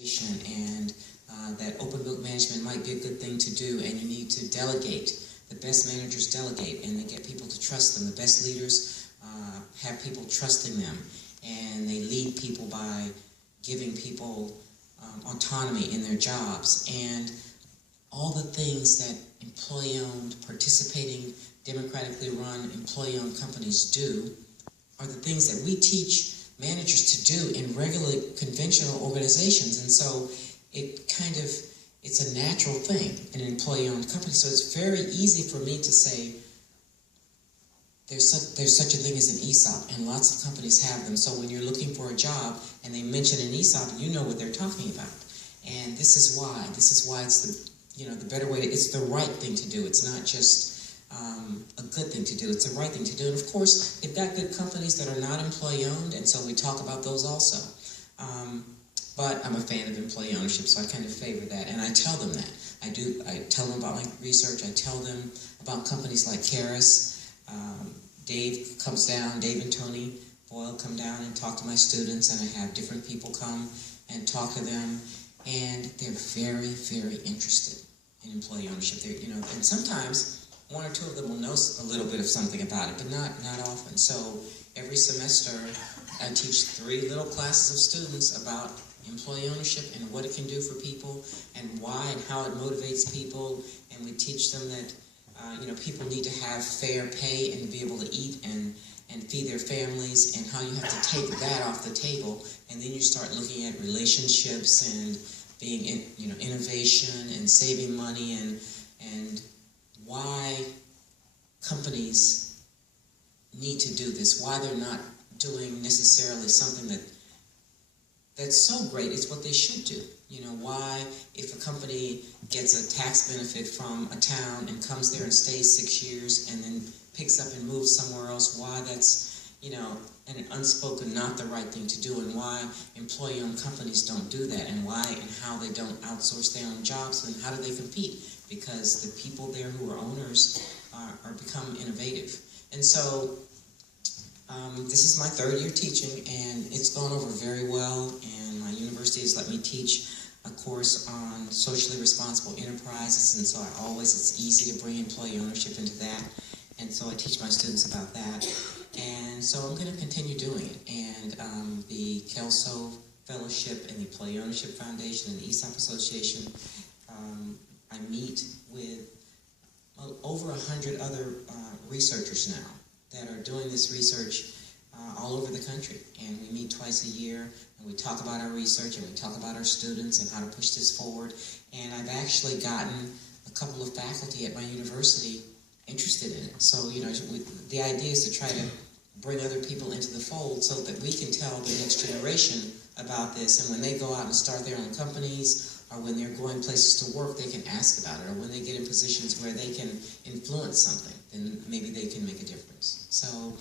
and that open book management might be a good thing to do, and you need to delegate. The best managers delegate, and they get people to trust them. The best leaders have people trusting them, and they lead people by giving people autonomy in their jobs. And all the things that employee-owned, participating, democratically run, employee-owned companies do are the things that we teach managers to do in regular conventional organizations. And so it's a natural thing in an employee-owned company. So it's very easy for me to say there's such a thing as an Esop, and lots of companies have them. So when you're looking for a job and they mention an Esop, you know what they're talking about. And this is why it's the better way. It's the right thing to do. It's not just a good thing to do. It's the right thing to do. And of course, they've got good companies that are not employee-owned, and so we talk about those also. But I'm a fan of employee ownership, so I kind of favor that, and I tell them that. I tell them about my research. I tell them about companies like Karis. Dave comes down, Dave and Tony Boyle come down and talk to my students, and I have different people come and talk to them, and they're very, very interested in employee ownership. And sometimes one or two of them will know a little bit of something about it, but not often. So every semester I teach 3 little classes of students about employee ownership and what it can do for people and why and how it motivates people. And we teach them that people need to have fair pay and be able to eat and feed their families, and how you have to take that off the table. And then you start looking at relationships and being innovation and saving money and why companies need to do this, why they're not doing necessarily something that's so great. It's what they should do. Why, if a company gets a tax benefit from a town and comes there and stays 6 years and then picks up and moves somewhere else, why that's, an unspoken, not the right thing to do, and why employee-owned companies don't do that, and why and how they don't outsource their own jobs, and how do they compete? Because the people there who are owners are become innovative. And so this is my 3rd year teaching, and it's gone over very well, and my university has let me teach a course on socially responsible enterprises, and so it's easy to bring employee ownership into that, and so I teach my students about that, and so I'm going to continue doing it. And the Kelso Fellowship and the Employee Ownership Foundation and the Esop Association, I meet with over 100 other researchers now that are doing this research all over the country, and we meet twice a year, and we talk about our research, and we talk about our students and how to push this forward. And I've actually gotten a couple of faculty at my university interested in it. So, the idea is to try to bring other people into the fold so that we can tell the next generation about this, and when they go out and start their own companies, or when they're going places to work, they can ask about it, or when they get in positions where they can influence something, then maybe they can make a difference. So